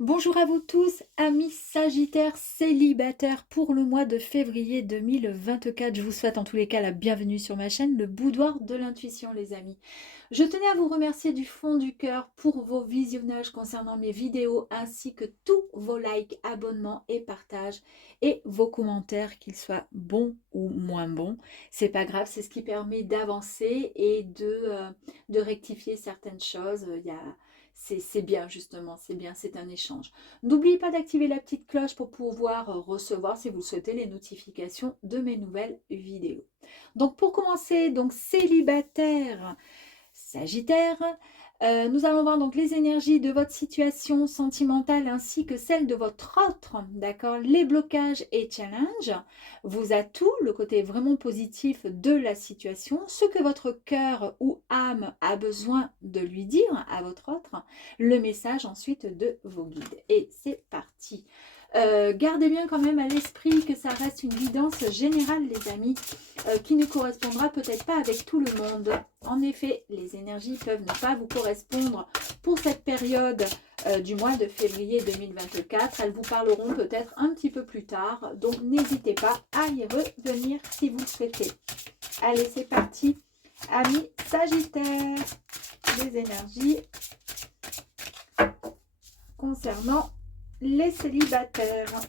Bonjour à vous tous, amis Sagittaires célibataires pour le mois de février 2024. Je vous souhaite en tous les cas la bienvenue sur ma chaîne, le boudoir de l'intuition les amis. Je tenais à vous remercier du fond du cœur pour vos visionnages concernant mes vidéos ainsi que tous vos likes, abonnements et partages et vos commentaires, qu'ils soient bons ou moins bons. C'est pas grave, c'est ce qui permet d'avancer et de rectifier certaines choses. C'est bien justement, c'est bien, c'est un échange. N'oubliez pas d'activer la petite cloche pour pouvoir recevoir, si vous le souhaitez, les notifications de mes nouvelles vidéos. Donc pour commencer, donc célibataire, Sagittaire, nous allons voir donc les énergies de votre situation sentimentale ainsi que celle de votre autre, d'accord? Les blocages et challenges, vos atouts, le côté vraiment positif de la situation, ce que votre cœur ou âme a besoin de lui dire à votre autre, le message ensuite de vos guides. Et c'est parti. Gardez bien quand même à l'esprit que ça reste une guidance générale, les amis, qui ne correspondra peut-être pas avec tout le monde. En effet, les énergies peuvent ne pas vous correspondre pour cette période du mois de février 2024. Elles vous parleront peut-être un petit peu plus tard, donc n'hésitez pas à y revenir si vous le souhaitez. Allez, c'est parti, amis Sagittaires, les énergies concernant les célibataires.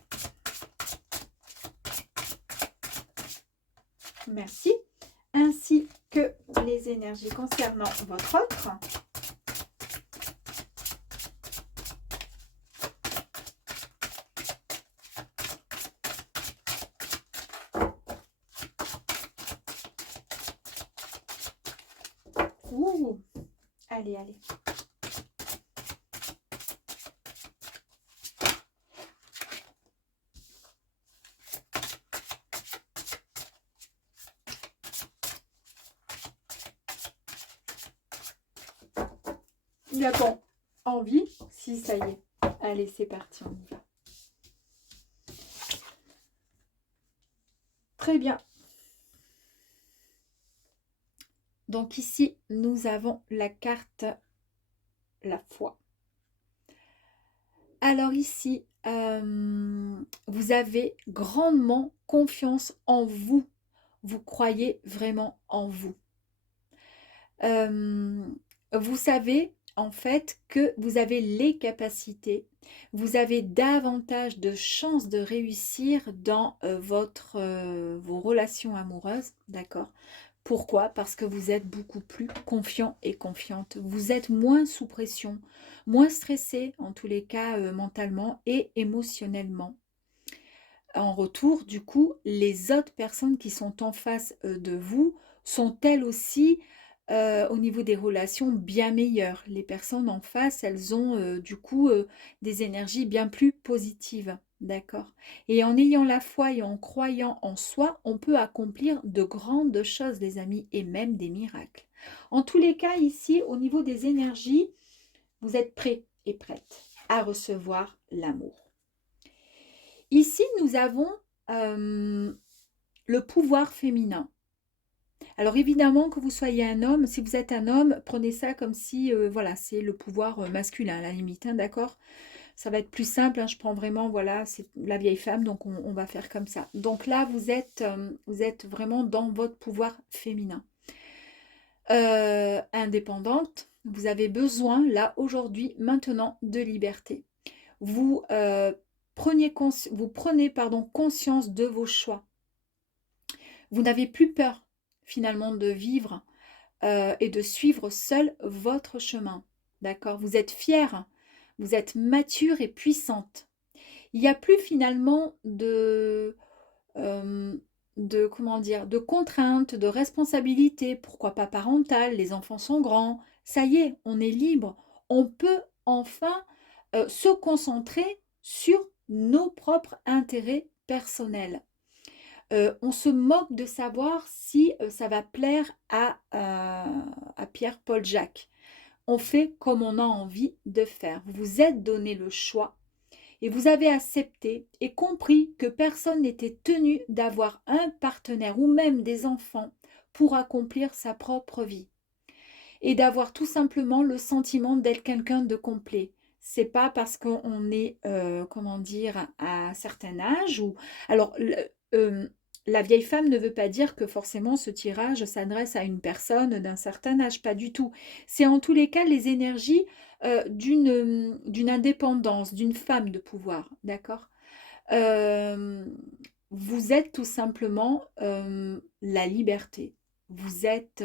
Merci. Ainsi que les énergies concernant votre autre. Ouh. Allez, allez. Il a pas envie? Si, ça y est. Allez, c'est parti, on y va. Très bien. Donc ici, nous avons la carte la foi. Alors ici, vous avez grandement confiance en vous. Vous croyez vraiment en vous. Vous savez en fait que vous avez les capacités, vous avez davantage de chances de réussir dans vos relations amoureuses, d'accord? Pourquoi? Parce que vous êtes beaucoup plus confiant et confiante. Vous êtes moins sous pression, moins stressé en tous les cas mentalement et émotionnellement. En retour, du coup, les autres personnes qui sont en face de vous sont elles aussi au niveau des relations bien meilleures. Les personnes en face, elles ont du coup des énergies bien plus positives. D'accord? Et en ayant la foi et en croyant en soi, on peut accomplir de grandes choses, les amis, et même des miracles. En tous les cas, ici, au niveau des énergies, vous êtes prêts et prêtes à recevoir l'amour. Ici, nous avons le pouvoir féminin. Alors évidemment, que vous soyez un homme, si vous êtes un homme, prenez ça comme si, voilà, c'est le pouvoir masculin à la limite, hein, d'accord? Ça va être plus simple, hein, je prends vraiment, voilà, c'est la vieille femme, donc on va faire comme ça. Donc là, vous êtes vraiment dans votre pouvoir féminin. Indépendante, vous avez besoin, là, aujourd'hui, maintenant, de liberté. Vous prenez conscience de vos choix. Vous n'avez plus peur finalement de vivre et de suivre seul votre chemin. D'accord? Vous êtes fière, vous êtes mature et puissante. Il n'y a plus finalement comment dire, de contraintes, de responsabilités, pourquoi pas parentales, les enfants sont grands. Ça y est, on est libre. On peut enfin se concentrer sur nos propres intérêts personnels. On se moque de savoir si ça va plaire à Pierre-Paul Jacques. On fait comme on a envie de faire. Vous vous êtes donné le choix et vous avez accepté et compris que personne n'était tenu d'avoir un partenaire ou même des enfants pour accomplir sa propre vie et d'avoir tout simplement le sentiment d'être quelqu'un de complet. c'est pas parce qu'on est, comment dire, à un certain âge ou alors la vieille femme ne veut pas dire que forcément ce tirage s'adresse à une personne d'un certain âge, pas du tout. C'est en tous les cas les énergies, d'une indépendance, d'une femme de pouvoir, d'accord? Hem, vous êtes tout simplement, la liberté. Vous êtes,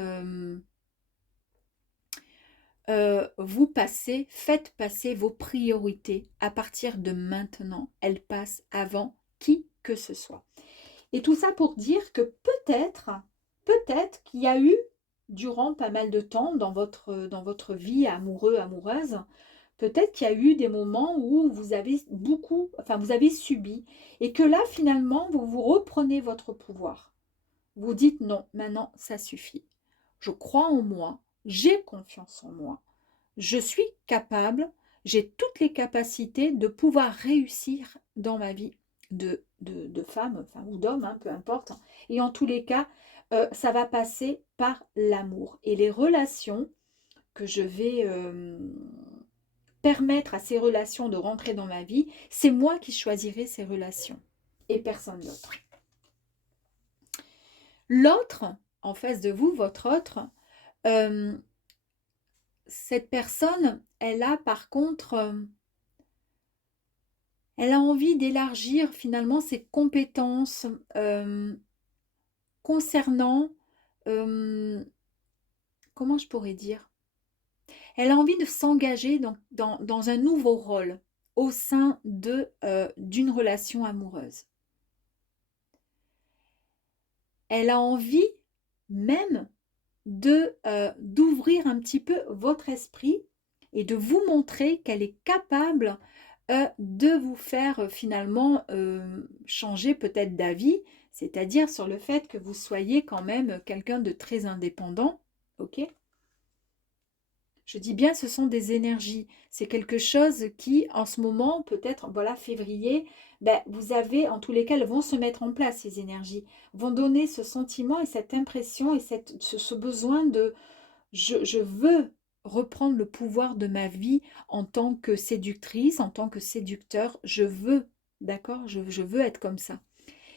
vous passez faites passer vos priorités à partir de maintenant. Elles passent avant qui que ce soit. Et tout ça pour dire que peut-être qu'il y a eu, durant pas mal de temps dans votre vie amoureux, amoureuse, peut-être qu'il y a eu des moments où vous avez beaucoup, enfin vous avez subi, et que là finalement vous reprenez votre pouvoir. Vous dites non, maintenant ça suffit. Je crois en moi, j'ai confiance en moi, je suis capable, j'ai toutes les capacités de pouvoir réussir dans ma vie de femme, enfin, ou d'homme, hein, peu importe. Et en tous les cas, ça va passer par l'amour. Et les relations que je vais permettre à ces relations de rentrer dans ma vie, c'est moi qui choisirai ces relations et personne d'autre. L'autre, en face de vous, votre autre, euh, cette personne, elle a par contre, elle a envie d'élargir finalement ses compétences concernant, euh, comment je pourrais dire, elle a envie de s'engager dans un nouveau rôle au sein d'une relation amoureuse. Elle a envie même d'ouvrir un petit peu votre esprit et de vous montrer qu'elle est capable de vous faire finalement changer peut-être d'avis, c'est-à-dire sur le fait que vous soyez quand même quelqu'un de très indépendant, ok? Je dis bien, ce sont des énergies. C'est quelque chose qui, en ce moment, peut-être, voilà, février, ben, vous avez, en tous les cas, elles vont se mettre en place, ces énergies, vont donner ce sentiment et cette impression et ce besoin de je veux reprendre le pouvoir de ma vie en tant que séductrice, en tant que séducteur. Je veux, d'accord? Je veux être comme ça.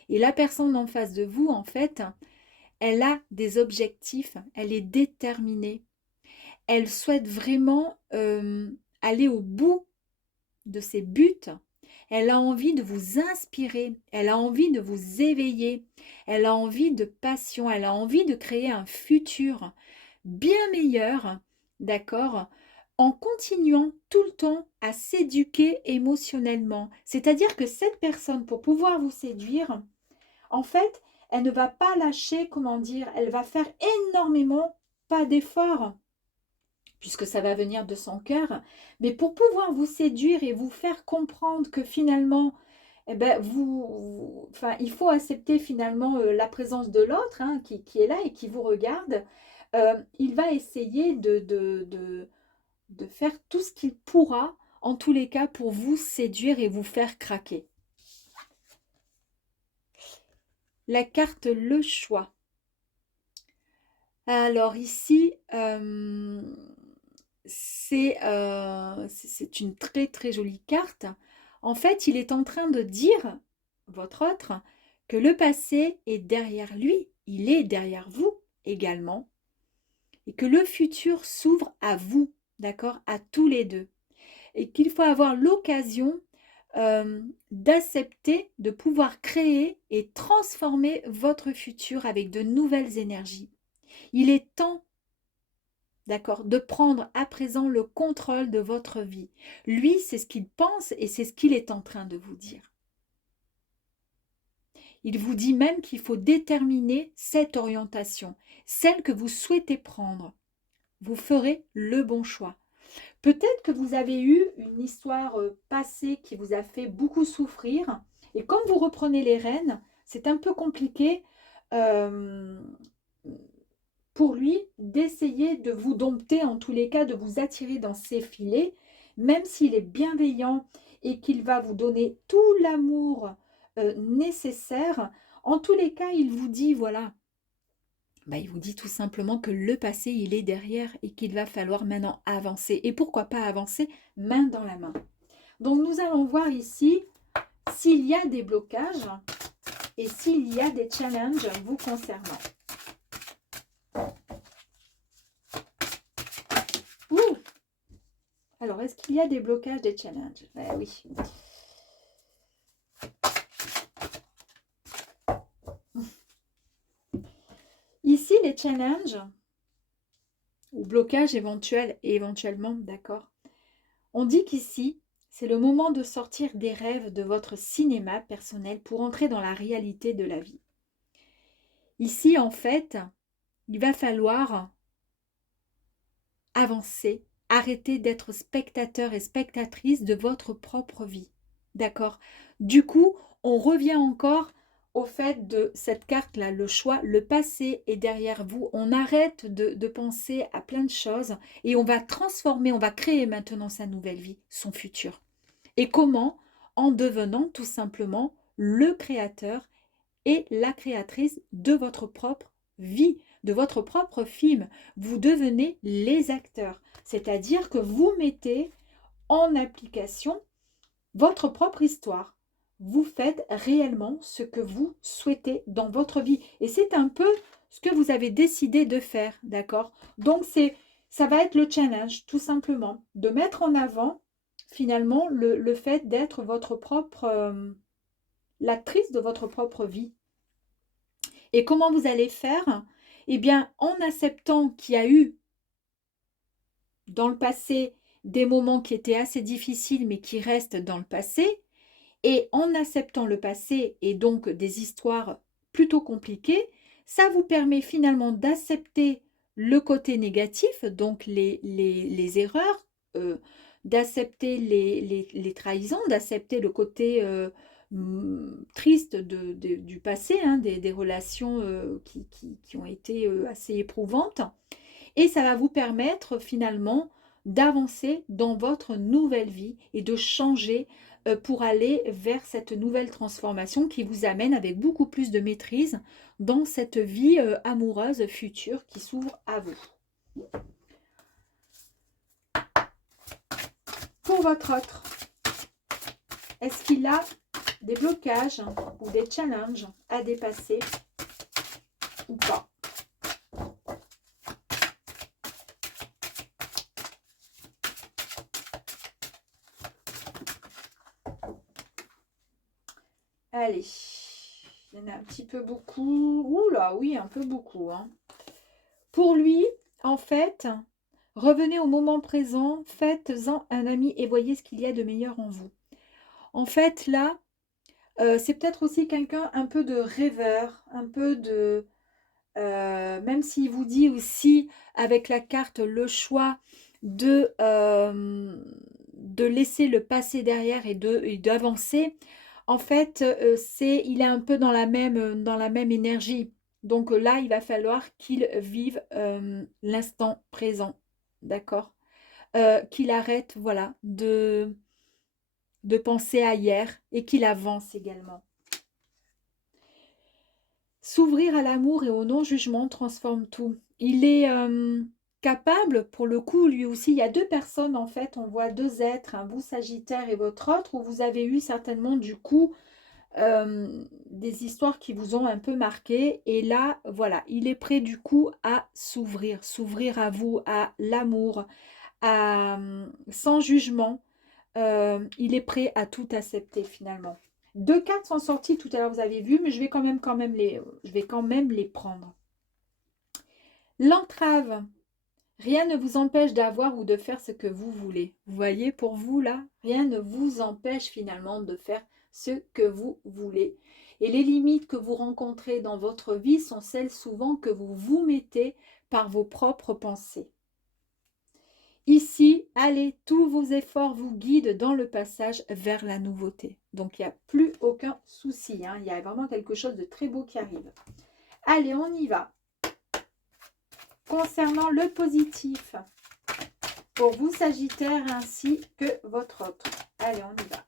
Et la personne en face de vous, en fait, elle a des objectifs, elle est déterminée. Elle souhaite vraiment aller au bout de ses buts. Elle a envie de vous inspirer, elle a envie de vous éveiller, elle a envie de passion, elle a envie de créer un futur bien meilleur, d'accord, en continuant tout le temps à s'éduquer émotionnellement. C'est-à-dire que cette personne, pour pouvoir vous séduire, en fait, elle ne va pas lâcher, comment dire, elle va faire énormément, pas d'efforts puisque ça va venir de son cœur, mais pour pouvoir vous séduire et vous faire comprendre que finalement, eh ben, enfin, il faut accepter finalement la présence de l'autre hein, qui est là et qui vous regarde, il va essayer de faire tout ce qu'il pourra, en tous les cas, pour vous séduire et vous faire craquer. La carte Le Choix. Alors ici, c'est une très très jolie carte. En fait, il est en train de dire, votre autre, que le passé est derrière lui, il est derrière vous également, et que le futur s'ouvre à vous, d'accord, à tous les deux, et qu'il faut avoir l'occasion d'accepter de pouvoir créer et transformer votre futur avec de nouvelles énergies. Il est temps, d'accord, de prendre à présent le contrôle de votre vie. Lui, c'est ce qu'il pense et c'est ce qu'il est en train de vous dire. Il vous dit même qu'il faut déterminer cette orientation, celle que vous souhaitez prendre. Vous ferez le bon choix. Peut-être que vous avez eu une histoire passée qui vous a fait beaucoup souffrir et comme vous reprenez les rênes, c'est un peu compliqué pour lui d'essayer de vous dompter, en tous les cas, de vous attirer dans ses filets, même s'il est bienveillant et qu'il va vous donner tout l'amour nécessaire. En tous les cas, il vous dit, voilà, bah, il vous dit tout simplement que le passé, il est derrière et qu'il va falloir maintenant avancer. Et pourquoi pas avancer main dans la main. Donc, nous allons voir ici s'il y a des blocages et s'il y a des challenges vous concernant. Ouh! Alors, est-ce qu'il y a des blocages, des challenges? Oui. Ici, les challenges ou blocages éventuels et éventuellement, d'accord. On dit qu'ici, c'est le moment de sortir des rêves de votre cinéma personnel pour entrer dans la réalité de la vie. Ici, en fait, il va falloir avancer, arrêter d'être spectateur et spectatrice de votre propre vie. D'accord? Du coup, on revient encore au fait de cette carte-là, le choix, le passé est derrière vous. On arrête de penser à plein de choses et on va transformer, on va créer maintenant sa nouvelle vie, son futur. Et comment? En devenant tout simplement le créateur et la créatrice de votre propre vie, de votre propre film. Vous devenez les acteurs, c'est-à-dire que vous mettez en application votre propre histoire. Vous faites réellement ce que vous souhaitez dans votre vie. Et c'est un peu ce que vous avez décidé de faire, d'accord? Donc, ça va être le challenge, tout simplement, de mettre en avant, finalement, le fait d'être votre propre, l'actrice de votre propre vie. Et comment vous allez faire? Eh bien, en acceptant qu'il y a eu dans le passé des moments qui étaient assez difficiles, mais qui restent dans le passé, et en acceptant le passé et donc des histoires plutôt compliquées, ça vous permet finalement d'accepter le côté négatif, donc les erreurs, d'accepter les trahisons, d'accepter le côté triste du passé, hein, des relations qui ont été assez éprouvantes. Et ça va vous permettre finalement d'avancer dans votre nouvelle vie et de changer pour aller vers cette nouvelle transformation qui vous amène avec beaucoup plus de maîtrise dans cette vie amoureuse future qui s'ouvre à vous. Pour votre autre, est-ce qu'il a des blocages ou des challenges à dépasser ou pas? Allez, il y en a un petit peu beaucoup. Ouh là, oui, un peu beaucoup. Hein. Pour lui, en fait, revenez au moment présent, faites-en un ami et voyez ce qu'il y a de meilleur en vous. En fait, là, c'est peut-être aussi quelqu'un un peu de rêveur, un peu de... même s'il vous dit aussi, avec la carte, le choix de laisser le passé derrière et d'avancer, en fait, il est un peu dans la même énergie. Donc là, il va falloir qu'il vive l'instant présent, d'accord? Qu'il arrête, voilà, de penser à hier et qu'il avance également. S'ouvrir à l'amour et au non-jugement transforme tout. Il est capable, pour le coup, lui aussi, il y a deux personnes en fait, on voit deux êtres, vous Sagittaire et votre autre, où vous avez eu certainement du coup des histoires qui vous ont un peu marqué. Et là, voilà, il est prêt du coup à s'ouvrir à vous, à l'amour, sans jugement. Il est prêt à tout accepter finalement. Deux cartes sont sorties tout à l'heure, vous avez vu, mais je vais quand même les prendre. L'entrave. Rien ne vous empêche d'avoir ou de faire ce que vous voulez. Vous voyez, pour vous, là, rien ne vous empêche finalement de faire ce que vous voulez. Et les limites que vous rencontrez dans votre vie sont celles souvent que vous vous mettez par vos propres pensées. Ici, allez, tous vos efforts vous guident dans le passage vers la nouveauté. Donc, il n'y a plus aucun souci. Hein. Il y a vraiment quelque chose de très beau qui arrive. Allez, on y va. Concernant le positif, pour vous, Sagittaire, ainsi que votre autre. Allez, on y va.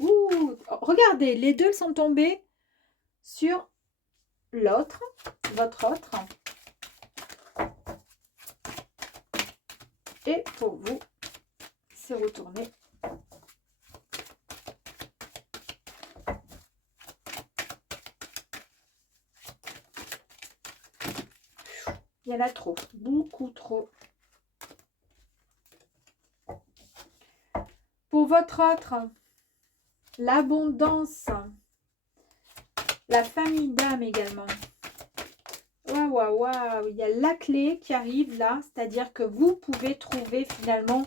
Ouh, regardez, les deux sont tombés sur l'autre, votre autre. Et pour vous, c'est retourné. Il y en a trop, beaucoup trop. Pour votre autre, l'abondance, la famille d'âme également. Waouh, waouh, waouh, il y a la clé qui arrive là, c'est-à-dire que vous pouvez trouver finalement,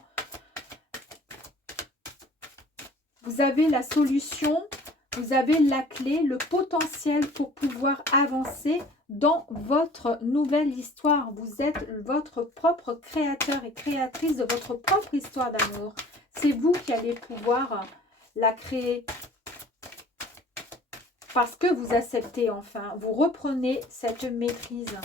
vous avez la solution, vous avez la clé, le potentiel pour pouvoir avancer dans votre nouvelle histoire. Vous êtes votre propre créateur et créatrice de votre propre histoire d'amour. C'est vous qui allez pouvoir la créer. Parce que vous acceptez enfin, vous reprenez cette maîtrise.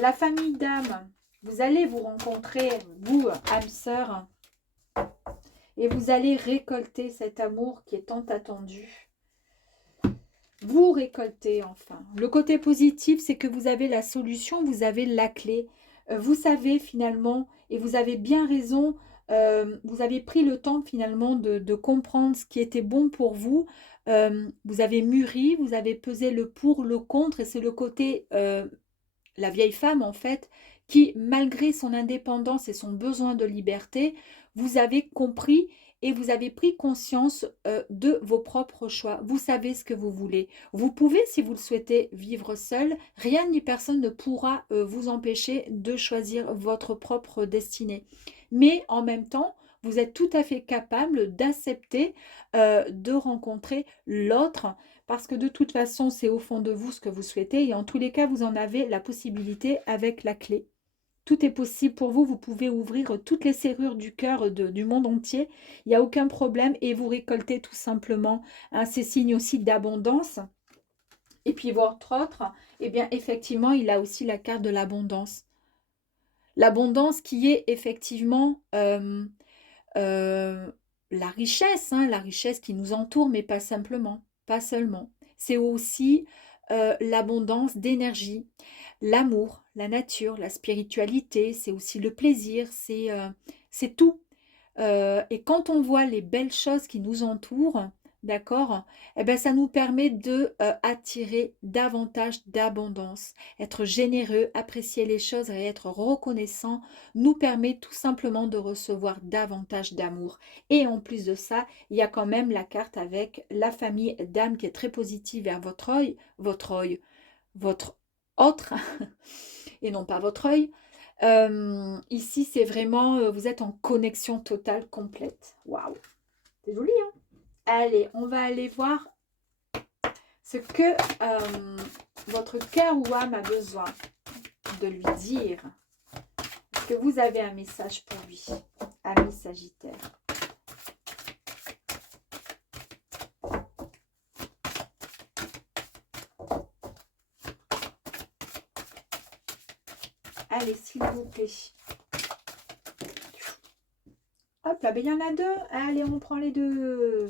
La famille d'âme, vous allez vous rencontrer, vous, âme sœur, et vous allez récolter cet amour qui est tant attendu. Vous récoltez enfin. Le côté positif, c'est que vous avez la solution, vous avez la clé. Vous savez finalement, et vous avez bien raison, vous avez pris le temps finalement de comprendre ce qui était bon pour vous. Vous avez mûri, vous avez pesé le pour, le contre, et c'est le côté, la vieille femme en fait, qui malgré son indépendance et son besoin de liberté, vous avez compris et vous avez pris conscience de vos propres choix. Vous savez ce que vous voulez. Vous pouvez, si vous le souhaitez, vivre seul. Rien ni personne ne pourra vous empêcher de choisir votre propre destinée. Mais en même temps, vous êtes tout à fait capable d'accepter de rencontrer l'autre parce que de toute façon, c'est au fond de vous ce que vous souhaitez et en tous les cas, vous en avez la possibilité avec la clé. Tout est possible pour vous, vous pouvez ouvrir toutes les serrures du cœur du monde entier, il n'y a aucun problème et vous récoltez tout simplement ces signes aussi d'abondance. Et puis votre autre, eh bien effectivement, il a aussi la carte de l'abondance. L'abondance qui est effectivement la richesse, hein, la richesse qui nous entoure, mais pas simplement, pas seulement. C'est aussi l'abondance d'énergie, l'amour, la nature, la spiritualité, c'est aussi le plaisir, c'est tout. Et quand on voit les belles choses qui nous entourent, d'accord, eh ben, ça nous permet de attirer davantage d'abondance. Être généreux, apprécier les choses et être reconnaissant nous permet tout simplement de recevoir davantage d'amour. Et en plus de ça, il y a quand même la carte avec la famille d'âme qui est très positive vers votre œil, votre autre, et non pas votre œil. Ici, c'est vraiment, vous êtes en connexion totale, complète. Waouh, c'est joli, hein? Allez, on va aller voir ce que votre cœur ou âme a besoin de lui dire. Est-ce que vous avez un message pour lui, ami Sagittaire? Allez, s'il vous plaît. Hop là, ben, il y en a deux. Allez, on prend les deux.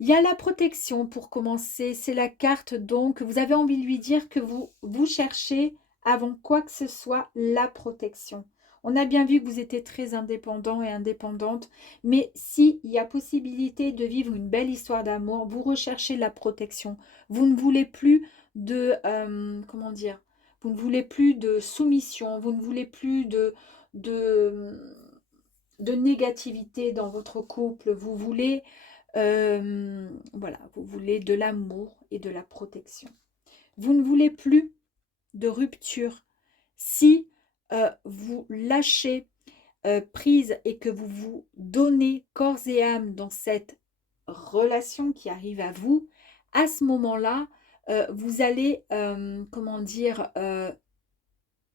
Il y a la protection pour commencer. C'est la carte donc. Vous avez envie de lui dire que vous cherchez avant quoi que ce soit la protection. On a bien vu que vous étiez très indépendant et indépendante. Mais s'il y a possibilité de vivre une belle histoire d'amour, vous recherchez la protection. Vous ne voulez plus de... comment dire? Vous ne voulez plus de soumission. Vous ne voulez plus de, de négativité dans votre couple. Vous voulez... voilà, vous voulez de l'amour et de la protection. Vous ne voulez plus de rupture. Si vous lâchez prise et que vous vous donnez corps et âme dans cette relation qui arrive à vous, à ce moment-là, vous allez, comment dire,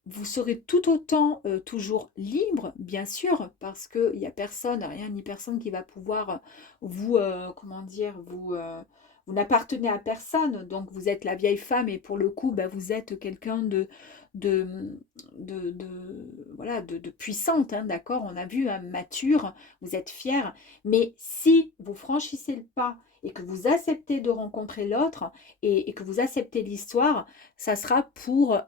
vous serez tout autant toujours libre, bien sûr, parce qu'il n'y a personne, rien ni personne qui va pouvoir vous, comment dire, vous n'appartenez à personne, donc vous êtes la vieille femme et pour le coup, bah, vous êtes quelqu'un de, voilà, de puissante, hein, d'accord, on a vu, hein, mature, vous êtes fière, mais si vous franchissez le pas et que vous acceptez de rencontrer l'autre et que vous acceptez l'histoire, ça sera pour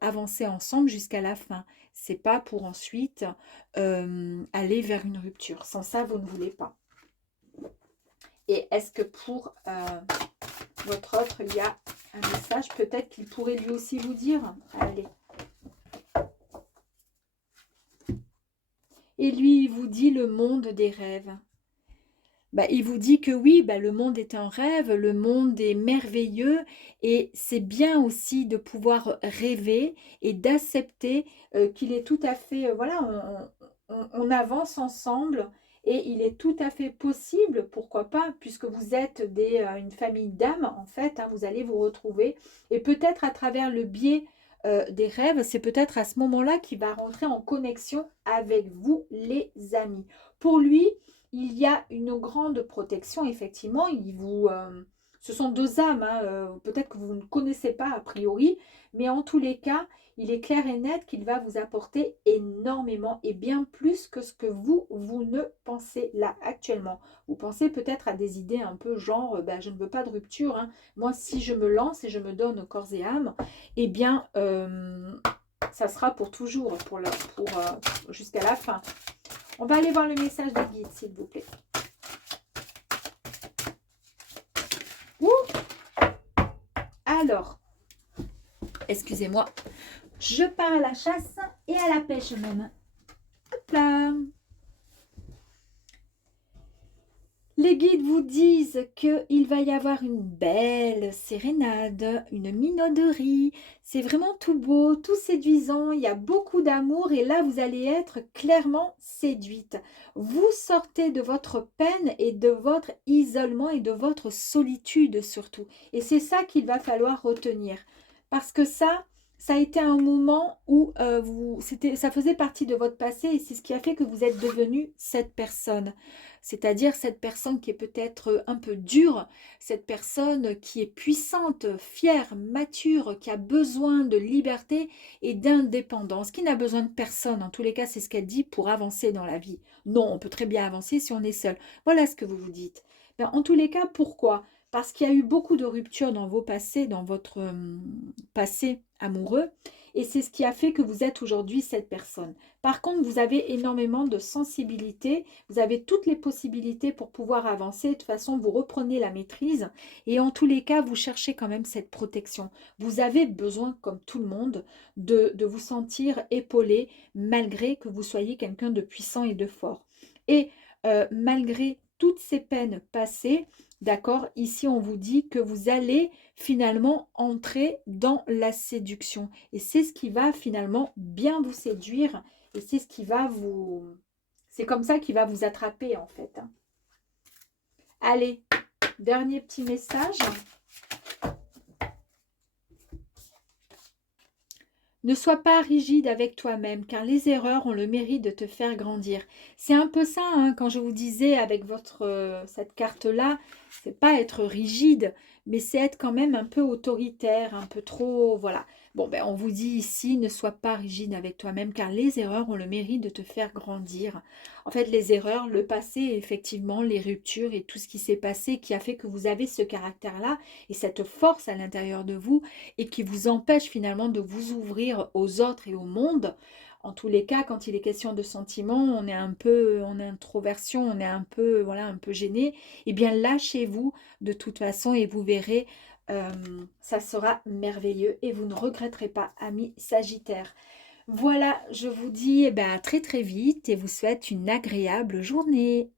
avancer ensemble jusqu'à la fin. C'est pas pour ensuite aller vers une rupture. Sans ça, vous ne voulez pas. Et est-ce que pour votre autre, il y a un message peut-être qu'il pourrait lui aussi vous dire? Allez. Et lui, il vous dit le monde des rêves. Bah, il vous dit que oui, bah, le monde est un rêve, le monde est merveilleux et c'est bien aussi de pouvoir rêver et d'accepter qu'il est tout à fait, voilà, on avance ensemble et il est tout à fait possible, pourquoi pas, puisque vous êtes une famille d'âmes, en fait, hein, vous allez vous retrouver et peut-être à travers le biais des rêves, c'est peut-être à ce moment-là qu'il va rentrer en connexion avec vous, les amis. Pour lui, il y a une grande protection, effectivement. Ce sont deux âmes, hein, peut-être que vous ne connaissez pas a priori, mais en tous les cas, il est clair et net qu'il va vous apporter énormément et bien plus que ce que vous ne pensez là actuellement. Vous pensez peut-être à des idées un peu genre, je ne veux pas de rupture, hein. Moi, si je me lance et je me donne corps et âme, eh bien, ça sera pour toujours, jusqu'à la fin. On va aller voir le message des guides, s'il vous plaît. Ouh. Alors, excusez-moi, je pars à la chasse et à la pêche même. Hop là. Les guides vous disent qu'il va y avoir une belle sérénade, une minauderie. C'est vraiment tout beau, tout séduisant. Il y a beaucoup d'amour et là, vous allez être clairement séduite. Vous sortez de votre peine et de votre isolement et de votre solitude surtout. Et c'est ça qu'il va falloir retenir. Parce que ça a été un moment où ça faisait partie de votre passé et c'est ce qui a fait que vous êtes devenue cette personne. C'est-à-dire cette personne qui est peut-être un peu dure, cette personne qui est puissante, fière, mature, qui a besoin de liberté et d'indépendance, qui n'a besoin de personne. En tous les cas, c'est ce qu'elle dit pour avancer dans la vie. Non, on peut très bien avancer si on est seul. Voilà ce que vous vous dites. Ben, en tous les cas, pourquoi? Parce qu'il y a eu beaucoup de ruptures dans vos passés, dans votre passé amoureux. Et c'est ce qui a fait que vous êtes aujourd'hui cette personne. Par contre, vous avez énormément de sensibilité, vous avez toutes les possibilités pour pouvoir avancer. De toute façon, vous reprenez la maîtrise et en tous les cas, vous cherchez quand même cette protection. Vous avez besoin, comme tout le monde, de vous sentir épaulé malgré que vous soyez quelqu'un de puissant et de fort. Et malgré toutes ces peines passées, d'accord, ici on vous dit que vous allez finalement entrer dans la séduction. Et c'est ce qui va finalement bien vous séduire et c'est ce qui va vous... C'est comme ça qu'il va vous attraper en fait. Allez, dernier petit message. Ne sois pas rigide avec toi-même, car les erreurs ont le mérite de te faire grandir. C'est un peu ça, hein, quand je vous disais avec cette carte-là, c'est pas être rigide, mais c'est être quand même un peu autoritaire, un peu trop, voilà. Bon, ben, on vous dit ici, ne sois pas rigide avec toi-même, car les erreurs ont le mérite de te faire grandir. En fait, les erreurs, le passé, effectivement, les ruptures et tout ce qui s'est passé qui a fait que vous avez ce caractère-là et cette force à l'intérieur de vous, et qui vous empêche finalement de vous ouvrir aux autres et au monde. En tous les cas, quand il est question de sentiments, on est introversion, on est un peu, voilà, un peu gêné. Eh bien, lâchez-vous de toute façon et vous verrez, ça sera merveilleux et vous ne regretterez pas, amis Sagittaire. Voilà, je vous dis à très très vite et vous souhaite une agréable journée.